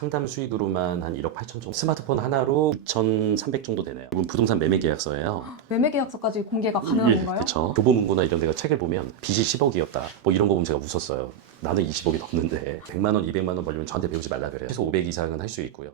상담 수익으로만 한 1억 8천 정도. 스마트폰 하나로 2,300 정도 되네요. 이건 부동산 매매 계약서예요. 매매 계약서까지 공개가 가능한 건가요? 그렇죠. 교보문고나 이런 데가 책을 보면 빚이 10억이었다. 뭐 이런 거 보면 제가 웃었어요. 나는 20억이 넘는데 100만 원, 200만 원 벌려면 저한테 배우지 말라 그래요. 최소 500 이상은 할 수 있고요.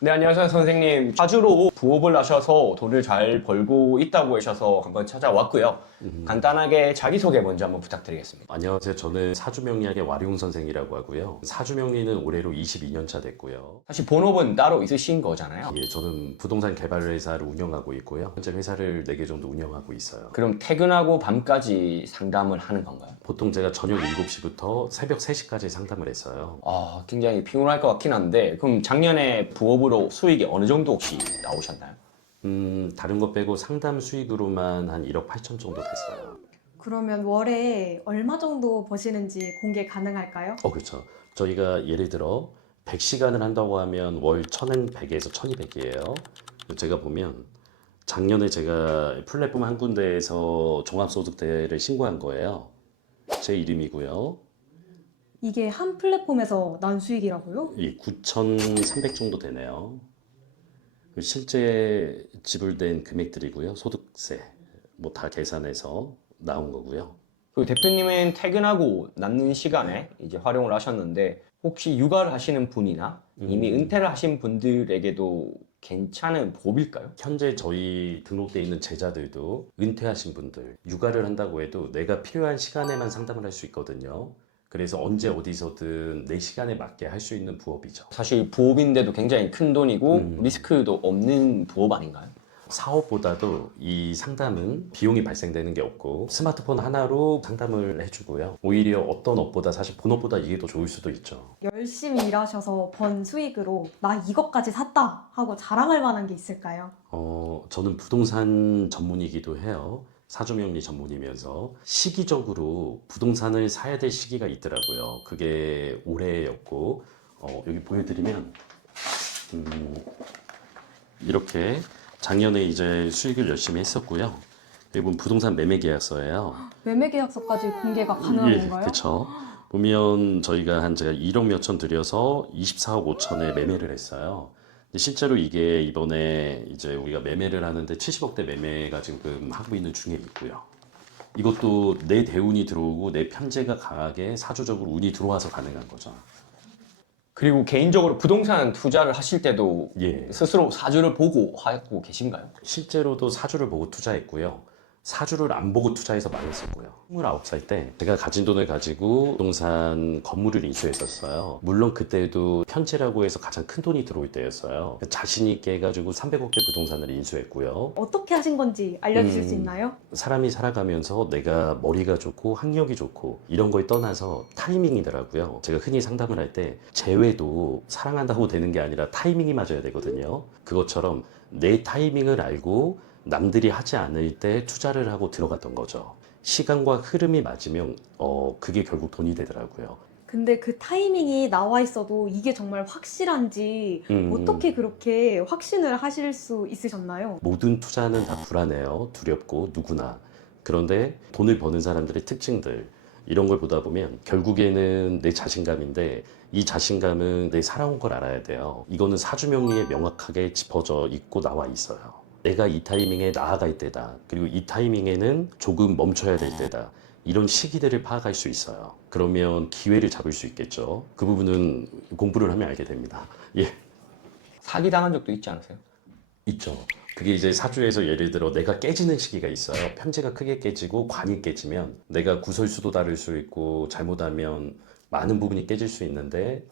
네, 안녕하세요, 선생님. 사주로 부업을 하셔서 돈을 잘 벌고 있다고 하셔서 한번 찾아왔고요. 간단하게 자기소개 먼저 한번 부탁드리겠습니다. 안녕하세요. 저는 사주명리학의 와룡 선생이라고 하고요. 사주명리는 올해로 22년 차 됐고요. 사실 본업은 따로 있으신 거잖아요. 예, 저는 부동산 개발 회사를 운영하고 있고요. 현재 회사를 4개 정도 운영하고 있어요. 그럼 퇴근하고 밤까지 상담을 하는 건가요? 보통 제가 저녁 7시부터 새벽 3시까지 상담을 했어요. 굉장히 피곤할 것 같긴 한데, 그럼 작년에 부업으로 수익이 어느 정도 혹시 나오셨나요? 다른 거 빼고 상담 수익으로만 한 1억 8천 정도 됐어요. 그러면 월에 얼마 정도 버시는지 공개 가능할까요? 그렇죠. 저희가 예를 들어 100시간을 한다고 하면 월 1,100에서 1,200이에요. 제가 보면 작년에 제가 플랫폼 한 군데에서 종합소득세를 신고한 거예요. 제 이름이고요. 이게 한 플랫폼에서 난 수익이라고요? 9,300 정도 되네요. 실제 지불된 금액들이고요. 소득세 뭐 다 계산해서 나온 거고요. 그 대표님은 퇴근하고 남는 시간에 이제 활용을 하셨는데, 혹시 육아를 하시는 분이나 이미 은퇴를 하신 분들에게도 괜찮은 부업일까요? 현재 저희 등록돼 있는 제자들도 은퇴하신 분들 육아를 한다고 해도 내가 필요한 시간에만 상담을 할 수 있거든요. 그래서 언제 어디서든 내 시간에 맞게 할 수 있는 부업이죠. 사실 부업인데도 굉장히 큰 돈이고 리스크도 없는 부업 아닌가요? 사업보다도 이 상담은 비용이 발생되는 게 없고 스마트폰 하나로 상담을 해주고요. 오히려 어떤 업보다 사실 본업보다 이게 더 좋을 수도 있죠. 열심히 일하셔서 번 수익으로 나 이것까지 샀다 하고 자랑할 만한 게 있을까요? 저는 부동산 전문이기도 해요. 사주명리 전문이면서 시기적으로 부동산을 사야 될 시기가 있더라고요. 그게 올해였고 여기 보여드리면 이렇게 작년에 이제 수익을 열심히 했었고요. 이건 부동산 매매 계약서예요. 매매 계약서까지 공개가 가능한 건가요? 그렇죠. 보면 저희가 제가 1억 몇천 들여서 24억 5천에 매매를 했어요. 근데 실제로 이게 이번에 이제 우리가 매매를 하는데 70억대 매매가 지금 하고 있는 중에 있고요. 이것도 내 대운이 들어오고 내 편재가 강하게 사주적으로 운이 들어와서 가능한 거죠. 그리고 개인적으로 부동산 투자를 하실 때도 예. 스스로 사주를 보고 하고 계신가요? 실제로도 사주를 보고 투자했고요. 사주를 안 보고 투자해서 망했었고요. 29살 때 제가 가진 돈을 가지고 부동산 건물을 인수했었어요. 물론 그때도 편지라고 해서 가장 큰 돈이 들어올 때였어요. 자신 있게 해가지고 300억대 부동산을 인수했고요. 어떻게 하신 건지 알려주실 수 있나요? 사람이 살아가면서 내가 머리가 좋고 학력이 좋고 이런 거에 떠나서 타이밍이더라고요. 제가 흔히 상담을 할 때 재회도 사랑한다고 되는 게 아니라 타이밍이 맞아야 되거든요. 그것처럼 내 타이밍을 알고 남들이 하지 않을 때 투자를 하고 들어갔던 거죠. 시간과 흐름이 맞으면 그게 결국 돈이 되더라고요. 근데 그 타이밍이 나와 있어도 이게 정말 확실한지 어떻게 그렇게 확신을 하실 수 있으셨나요? 모든 투자는 다 불안해요. 두렵고 누구나. 그런데 돈을 버는 사람들의 특징들 이런 걸 보다 보면 결국에는 내 자신감인데 이 자신감은 내 살아온 걸 알아야 돼요. 이거는 사주명리에 명확하게 짚어져 있고 나와 있어요. 내가 이 타이밍에 나아갈 때다. 그리고 이 타이밍에는 조금 멈춰야 될 때다. 이런 시기들을 파악할 수 있어요. 그러면 기회를 잡을 수 있겠죠. 그 부분은 공부를 하면 알게 됩니다. 예. 사기당한 적도 있지 않으세요? 있죠. 그게 이제 사주에서 예를 들어 내가 깨지는 시기가 있어요. 편제가 크게 깨지고 관이 깨지면 내가 구설수도 다를 수 있고 잘못하면 많은 부분이 깨질 수 있는데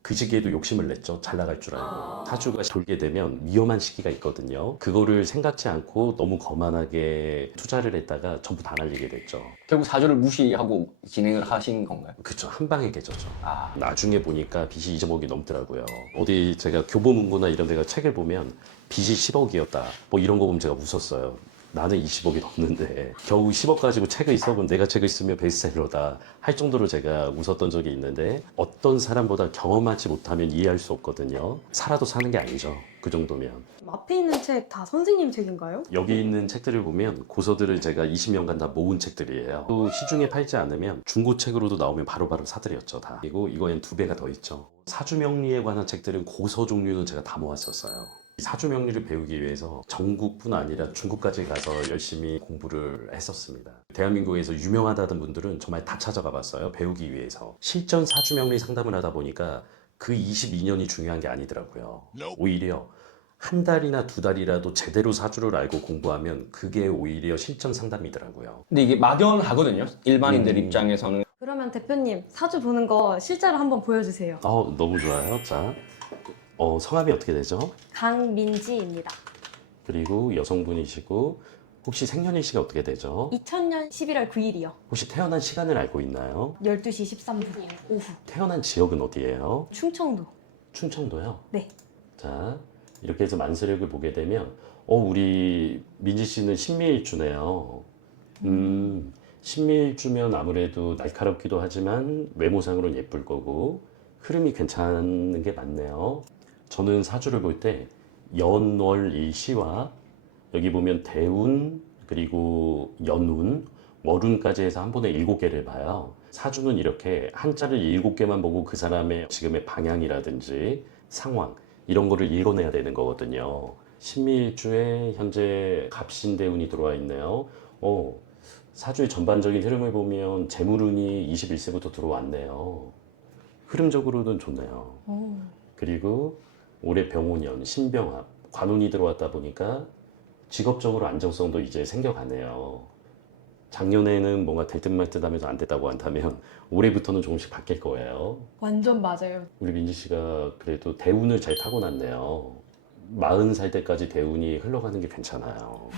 그 시기에도 욕심을 냈죠. 잘 나갈 줄 알고. 사주가 돌게 되면 위험한 시기가 있거든요. 그거를 생각지 않고 너무 거만하게 투자를 했다가 전부 다 날리게 됐죠. 결국 사주를 무시하고 진행을 하신 건가요? 그쵸. 한 방에 깨졌죠. 아, 나중에 보니까 빚이 20억이 넘더라고요. 어디 제가 교보문고나 이런 데가 책을 보면 빚이 10억이었다. 뭐 이런 거 보면 제가 웃었어요. 나는 20억이 넘는데 겨우 10억 가지고 책을 써본 내가 책을 쓰면 베스트셀러다 할 정도로 제가 웃었던 적이 있는데 어떤 사람보다 경험하지 못하면 이해할 수 없거든요. 살아도 사는 게 아니죠. 그 정도면. 앞에 있는 책 다 선생님 책인가요? 여기 있는 책들을 보면 고서들을 제가 20년간 다 모은 책들이에요. 또 시중에 팔지 않으면 중고책으로도 나오면 바로바로 사들였죠 다. 그리고 이거엔 2배가 더 있죠. 사주명리에 관한 책들은 고서 종류는 제가 다 모았었어요. 사주명리를 배우기 위해서 전국뿐 아니라 중국까지 가서 열심히 공부를 했었습니다. 대한민국에서 유명하다던 분들은 정말 다 찾아가 봤어요. 배우기 위해서. 실전 사주명리 상담을 하다 보니까 그 22년이 중요한 게 아니더라고요. 오히려 한 달이나 2달이라도 제대로 사주를 알고 공부하면 그게 오히려 실전 상담이더라고요. 근데 이게 막연하거든요. 일반인들 음. 입장에서는. 그러면 대표님 사주 보는 거 실제로 한번 보여주세요. 너무 좋아요. 자, 성함이 어떻게 되죠? 강민지입니다. 그리고 여성분이시고 혹시 생년일시가 어떻게 되죠? 2000년 11월 9일이요. 혹시 태어난 시간을 알고 있나요? 12시 13분 오후. 태어난 지역은 어디예요? 충청도. 충청도요? 네. 자, 이렇게 해서 만세력을 보게 되면 우리 민지 씨는 신미일주네요. 신미일주면 아무래도 날카롭기도 하지만 외모상으로는 예쁠 거고 흐름이 괜찮은 게 맞네요. 저는 사주를 볼 때 연월일시와 여기 보면 대운 그리고 연운 월운까지 해서 한 번에 7개를 봐요. 사주는 이렇게 한자를 7개만 보고 그 사람의 지금의 방향이라든지 상황 이런 거를 읽어내야 되는 거거든요. 신미일주에 현재 갑신대운이 들어와 있네요. 사주의 전반적인 흐름을 보면 재물운이 21세부터 들어왔네요. 흐름적으로는 좋네요. 오. 그리고 올해 병오년, 신병합, 관운이 들어왔다 보니까 직업적으로 안정성도 이제 생겨가네요. 작년에는 뭔가 될 듯 말 듯 하면서 안 됐다고 한다면 올해부터는 조금씩 바뀔 거예요. 완전 맞아요. 우리 민지 씨가 그래도 대운을 잘 타고났네요. 40살 때까지 대운이 흘러가는 게 괜찮아요.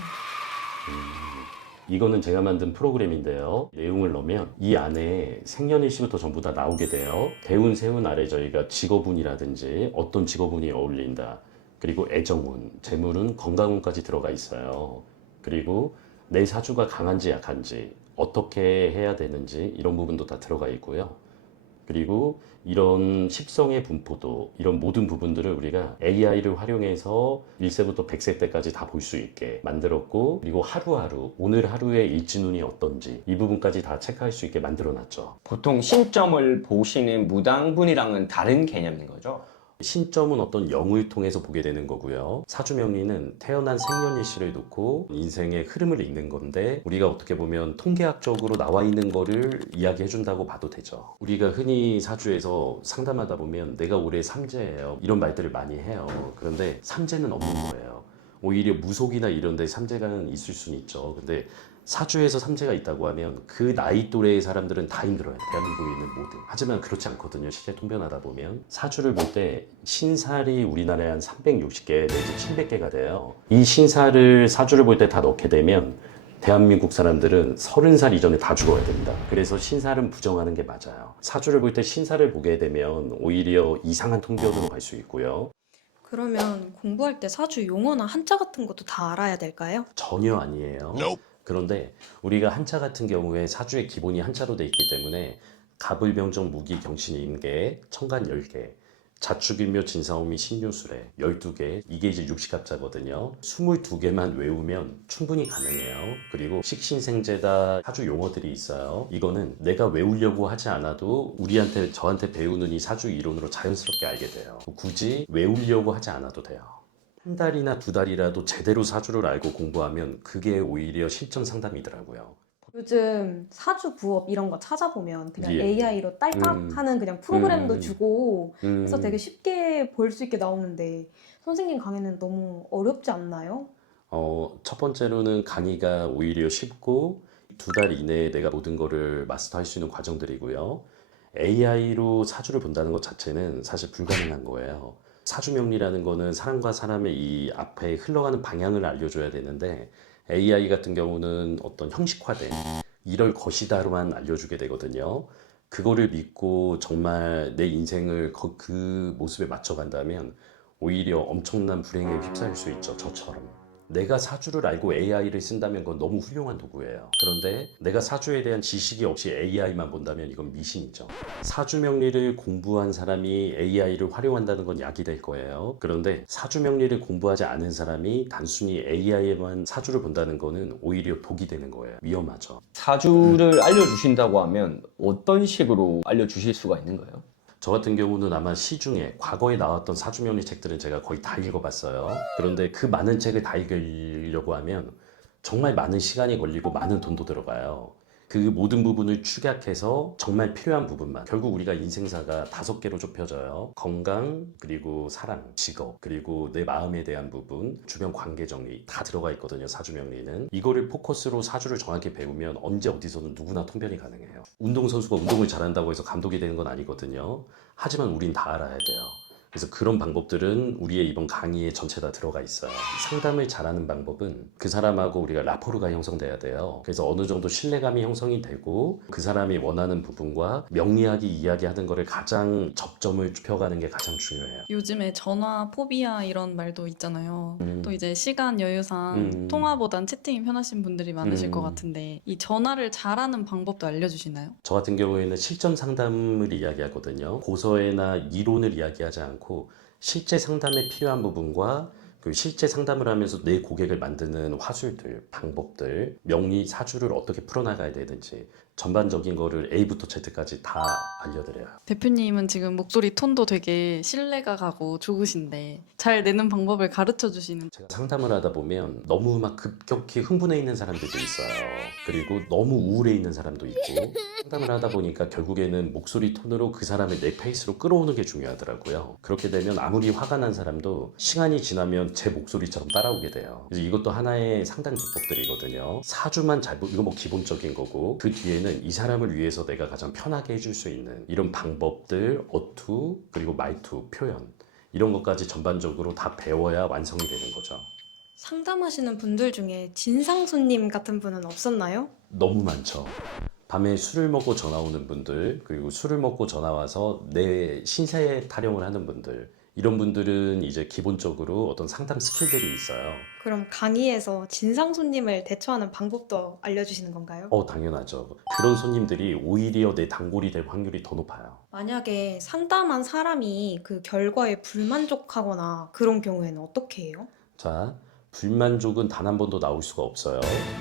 이거는 제가 만든 프로그램인데요. 내용을 넣으면 이 안에 생년일시부터 전부 다 나오게 돼요. 대운, 세운 아래 저희가 직업운이라든지 어떤 직업운이 어울린다. 그리고 애정운, 재물운, 건강운까지 들어가 있어요. 그리고 내 사주가 강한지 약한지 어떻게 해야 되는지 이런 부분도 다 들어가 있고요. 그리고 이런 십성의 분포도 이런 모든 부분들을 우리가 AI를 활용해서 1세부터 100세 때까지 다 볼 수 있게 만들었고 그리고 하루하루 오늘 하루의 일진운이 어떤지 이 부분까지 다 체크할 수 있게 만들어 놨죠. 보통 신점을 보시는 무당분이랑은 다른 개념인 거죠? 신점은 어떤 영을 통해서 보게 되는 거고요. 사주명리는 태어난 생년일시를 놓고 인생의 흐름을 읽는 건데 우리가 어떻게 보면 통계학적으로 나와 있는 거를 이야기해 준다고 봐도 되죠. 우리가 흔히 사주에서 상담하다 보면 내가 올해 삼재예요 이런 말들을 많이 해요. 그런데 삼재는 없는 거예요. 오히려 무속이나 이런 데 삼재가 있을 수는 있죠. 근데 사주에서 삼재가 있다고 하면 그 나이 또래의 사람들은 다 힘들어요. 대한민국에 있는 모든. 하지만 그렇지 않거든요. 실제 통변하다 보면. 사주를 볼 때 신살이 우리나라에 한 360개 내지 700개가 돼요. 이 신살을 사주를 볼 때 다 넣게 되면 대한민국 사람들은 30살 이전에 다 죽어야 됩니다. 그래서 신살은 부정하는 게 맞아요. 사주를 볼 때 신살을 보게 되면 오히려 이상한 통변으로 갈 수 있고요. 그러면 공부할 때 사주 용어나 한자 같은 것도 다 알아야 될까요? 전혀 아니에요. 그런데 우리가 한자 같은 경우에 사주의 기본이 한자로 돼 있기 때문에 갑을병정 무기 경신이 임계 천간 10개 자축일묘 진사오미 신유술에 12개 이게 이제 육식합자거든요. 22개만 외우면 충분히 가능해요. 그리고 식신생재다 사주 용어들이 있어요. 이거는 내가 외우려고 하지 않아도 저한테 배우는 이 사주 이론으로 자연스럽게 알게 돼요. 굳이 외우려고 하지 않아도 돼요. 한 달이나 2달이라도 제대로 사주를 알고 공부하면 그게 오히려 실전 상담이더라고요. 요즘 사주 부업 이런 거 찾아보면 그냥 예. AI로 딸깍 하는 그냥 프로그램도 주고 그래서 되게 음, 쉽게 볼 수 있게 나오는데 선생님 강의는 너무 어렵지 않나요? 첫 번째로는 강의가 오히려 쉽고 2달 이내에 내가 모든 거를 마스터할 수 있는 과정들이고요. AI로 사주를 본다는 것 자체는 사실 불가능한 거예요. 사주명리라는 거는 사람과 사람의 이 앞에 흘러가는 방향을 알려줘야 되는데 AI 같은 경우는 어떤 형식화된 이럴 것이다로만 알려주게 되거든요. 그거를 믿고 정말 내 인생을 그 모습에 맞춰간다면 오히려 엄청난 불행에 휩싸일 수 있죠. 저처럼. 내가 사주를 알고 AI를 쓴다면 그건 너무 훌륭한 도구예요. 그런데 내가 사주에 대한 지식이 없이 AI만 본다면 이건 미신이죠. 사주 명리를 공부한 사람이 AI를 활용한다는 건 약이 될 거예요. 그런데 사주 명리를 공부하지 않은 사람이 단순히 AI에만 사주를 본다는 거는 오히려 독이 되는 거예요. 위험하죠. 사주를 알려주신다고 하면 어떤 식으로 알려주실 수가 있는 거예요? 저 같은 경우는 아마 시중에 과거에 나왔던 사주명리 책들은 제가 거의 다 읽어봤어요. 그런데 그 많은 책을 다 읽으려고 하면 정말 많은 시간이 걸리고 많은 돈도 들어가요. 그 모든 부분을 축약해서 정말 필요한 부분만. 결국 우리가 인생사가 5개로 좁혀져요. 건강, 그리고 사랑, 직업, 그리고 내 마음에 대한 부분, 주변 관계 정리 다 들어가 있거든요. 사주명리는. 이거를 포커스로 사주를 정확히 배우면 언제 어디서는 누구나 통변이 가능해요. 운동선수가 운동을 잘한다고 해서 감독이 되는 건 아니거든요. 하지만 우린 다 알아야 돼요. 그래서 그런 방법들은 우리의 이번 강의에 전체 다 들어가 있어요. 상담을 잘하는 방법은 그 사람하고 우리가 라포르가 형성돼야 돼요. 그래서 어느 정도 신뢰감이 형성이 되고 그 사람이 원하는 부분과 명리학이 이야기하는 거를 가장 접점을 좁혀가는 게 가장 중요해요. 요즘에 전화 포비아 이런 말도 있잖아요. 또 이제 시간 여유상 통화보단 채팅이 편하신 분들이 많으실 것 같은데 이 전화를 잘하는 방법도 알려주시나요? 저 같은 경우에는 실전 상담을 이야기하거든요. 고서에나 이론을 이야기하지 않고 실제 상담에 필요한 부분과 그 실제 상담을 하면서 내 고객을 만드는 화술들, 방법들, 명리, 사주를 어떻게 풀어나가야 되는지 전반적인 거를 A부터 Z까지 다 알려드려요. 대표님은 지금 목소리 톤도 되게 신뢰가 가고 좋으신데 잘 내는 방법을 가르쳐 주시는 제가 상담을 하다 보면 너무 막 급격히 흥분해 있는 사람들도 있어요. 그리고 너무 우울해 있는 사람도 있고 상담을 하다 보니까 결국에는 목소리 톤으로 그 사람을 내 페이스로 끌어오는 게 중요하더라고요. 그렇게 되면 아무리 화가 난 사람도 시간이 지나면 제 목소리처럼 따라오게 돼요. 그래서 이것도 하나의 상담 기법들이거든요. 사주만 잘, 이거 뭐 기본적인 거고 그 뒤에는 이 사람을 위해서 내가 가장 편하게 해줄 수 있는 이런 방법들, 어투, 그리고 말투, 표현 이런 것까지 전반적으로 다 배워야 완성이 되는 거죠. 상담하시는 분들 중에 진상 손님 같은 분은 없었나요? 너무 많죠. 밤에 술을 먹고 전화 오는 분들, 그리고 술을 먹고 전화 와서 내 신세 타령을 하는 분들, 이런 분들은 이제 기본적으로 어떤 상담 스킬들이 있어요. 그럼 강의에서 진상 손님을 대처하는 방법도 알려주시는 건가요? 당연하죠. 그런 손님들이 오히려 내 단골이 될 확률이 더 높아요. 만약에 상담한 사람이 그 결과에 불만족하거나 그런 경우에는 어떻게 해요? 자, 불만족은 단 한 번도 나올 수가 없어요.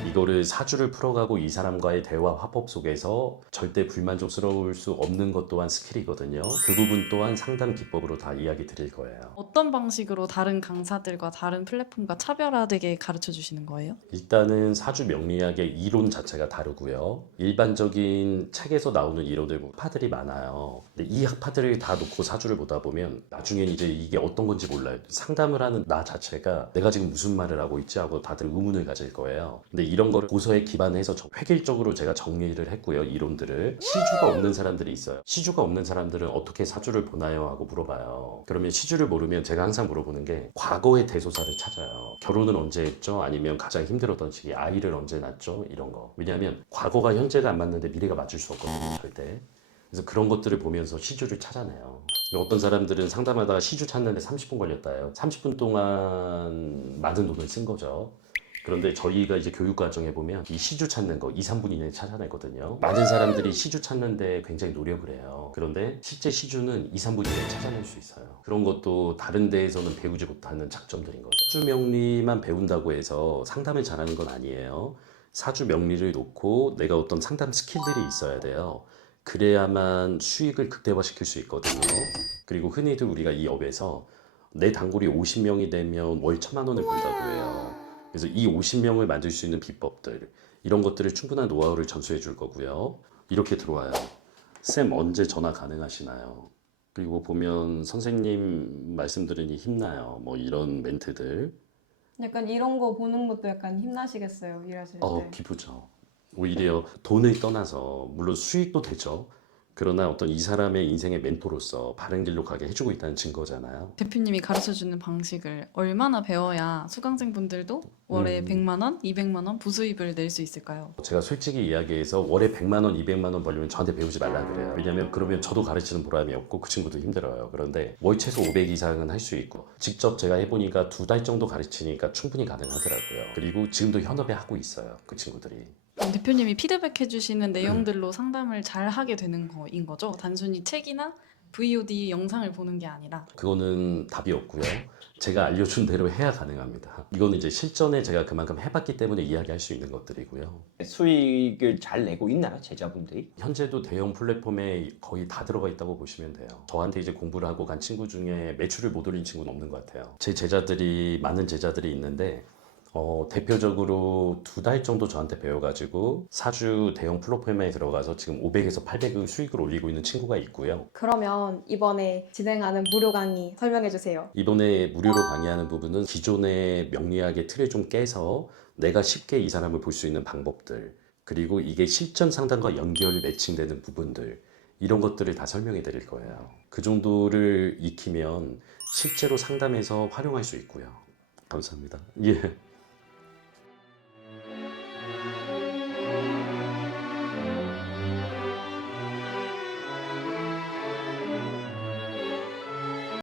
이거를 사주를 풀어가고 이 사람과의 대화 화법 속에서 절대 불만족스러울 수 없는 것 또한 스킬이거든요. 그 부분 또한 상담 기법으로 다 이야기 드릴 거예요. 어떤 방식으로 다른 강사들과 다른 플랫폼과 차별화되게 가르쳐 주시는 거예요? 일단은 사주 명리학의 이론 자체가 다르고요. 일반적인 책에서 나오는 이론들 학파들이 많아요. 근데 이 학파들을 다 놓고 사주를 보다 보면 나중엔 이제 이게 어떤 건지 몰라요. 상담을 하는 나 자체가 내가 지금 무슨 말을 하고 있지 하고 다들 의문을 가질 거예요. 근데 이런 거를 고서에 기반해서 획일적으로 제가 정리를 했고요. 이론들을. 시주가 없는 사람들이 있어요. 시주가 없는 사람들은 어떻게 사주를 보나요? 하고 물어봐요. 그러면 시주를 모르면 제가 항상 물어보는 게 과거의 대소사를 찾아요. 결혼은 언제 했죠? 아니면 가장 힘들었던 시기, 아이를 언제 낳았죠? 이런 거. 왜냐하면 과거가 현재가 안 맞는데 미래가 맞출 수 없거든요. 절대. 그래서 그런 것들을 보면서 시주를 찾아내요. 어떤 사람들은 상담하다가 시주 찾는데 30분 걸렸다요. 30분 동안 많은 돈을 쓴 거죠. 그런데 저희가 이제 교육 과정에 보면 이 시주 찾는 거 2, 3분 이내에 찾아내거든요. 많은 사람들이 시주 찾는데 굉장히 노력을 해요. 그런데 실제 시주는 2, 3분 이내에 찾아낼 수 있어요. 그런 것도 다른 데에서는 배우지 못하는 장점들인 거죠. 사주 명리만 배운다고 해서 상담을 잘하는 건 아니에요. 사주 명리를 놓고 내가 어떤 상담 스킬들이 있어야 돼요. 그래야만 수익을 극대화시킬 수 있거든요. 그리고 흔히들 우리가 이 업에서 내 단골이 50명이 되면 월 1,000만 원을 번다고 해요. 그래서 이 50명을 만들 수 있는 비법들 이런 것들을 충분한 노하우를 전수해 줄 거고요. 이렇게 들어와요. 쌤 언제 전화 가능하시나요? 그리고 보면 선생님 말씀 들으니 힘나요. 뭐 이런 멘트들. 약간 이런 거 보는 것도 약간 힘나시겠어요, 일하실 때. 기쁘죠. 오히려 돈을 떠나서 물론 수익도 되죠. 그러나 어떤 이 사람의 인생의 멘토로서 바른 길로 가게 해주고 있다는 증거잖아요. 대표님이 가르쳐주는 방식을 얼마나 배워야 수강생분들도 월에 100만 원, 200만 원 부수입을 낼 수 있을까요? 제가 솔직히 이야기해서 월에 100만 원, 200만 원 벌려면 저한테 배우지 말라 그래요. 왜냐면 그러면 저도 가르치는 보람이 없고 그 친구도 힘들어요. 그런데 월 최소 500 이상은 할 수 있고 직접 제가 해보니까 2달 정도 가르치니까 충분히 가능하더라고요. 그리고 지금도 현업에 하고 있어요. 그 친구들이. 대표님이 피드백해 주시는 내용들로 상담을 잘 하게 되는 거인 거죠? 단순히 책이나 VOD 영상을 보는 게 아니라. 그거는 답이 없고요. 제가 알려준 대로 해야 가능합니다. 이거는 이제 실전에 제가 그만큼 해봤기 때문에 이야기할 수 있는 것들이고요. 수익을 잘 내고 있나요, 제자분들이? 현재도 대형 플랫폼에 거의 다 들어가 있다고 보시면 돼요. 저한테 이제 공부를 하고 간 친구 중에 매출을 못 올린 친구는 없는 것 같아요. 제 제자들이 많은 제자들이 있는데 대표적으로 2달 정도 저한테 배워가지고 사주 대형 플랫폼에 들어가서 지금 500에서 800의 수익을 올리고 있는 친구가 있고요. 그러면 이번에 진행하는 무료 강의 설명해 주세요. 이번에 무료로 강의하는 부분은 기존의 명리학의 틀을 좀 깨서 내가 쉽게 이 사람을 볼 수 있는 방법들, 그리고 이게 실전 상담과 연결 매칭되는 부분들, 이런 것들을 다 설명해 드릴 거예요. 그 정도를 익히면 실제로 상담에서 활용할 수 있고요. 감사합니다. 예.